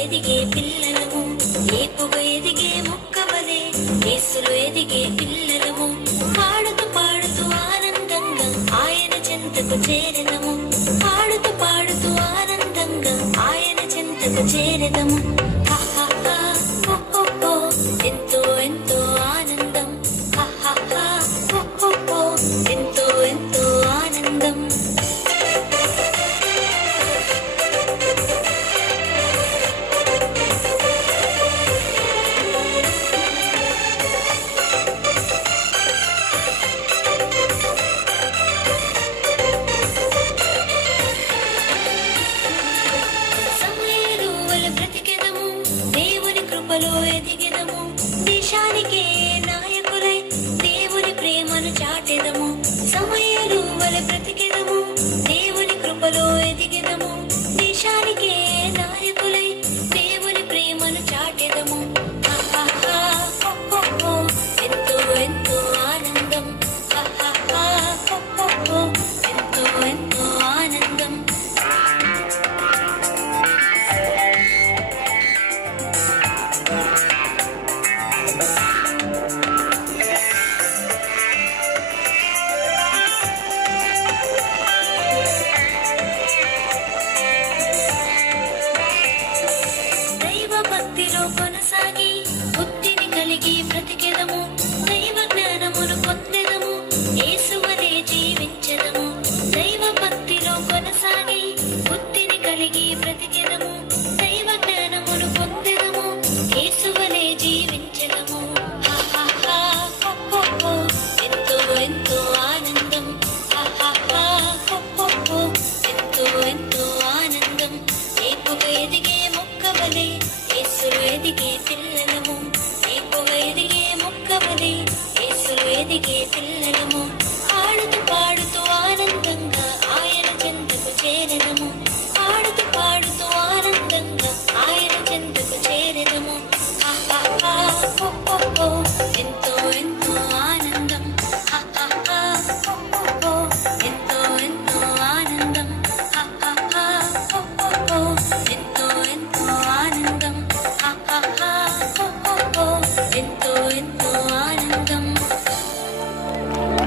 ఎదిగే పిల్లలము, ఏపుగా ఎదిగే మొక్కవలే యేసులో ఎదిగే పిల్లలము. పాడుతూ పాడుతూ ఆనందంగా ఆయన చెంతకు చేరెదము, పాడుతూ పాడుతూ ఆనందంగా ఆయన చెంతకు చేరెదము. ఎంతో ఎంతో ఆనందం, ఎంతో ఎంతో ఆనందం. ఎదిగెదము, దేశానికే నాయకులై దేవుని ప్రేమను చాటెదము. సమయాలు వలె బ్రతికెదము, దేవుని కృపలో ఎదిగెదము.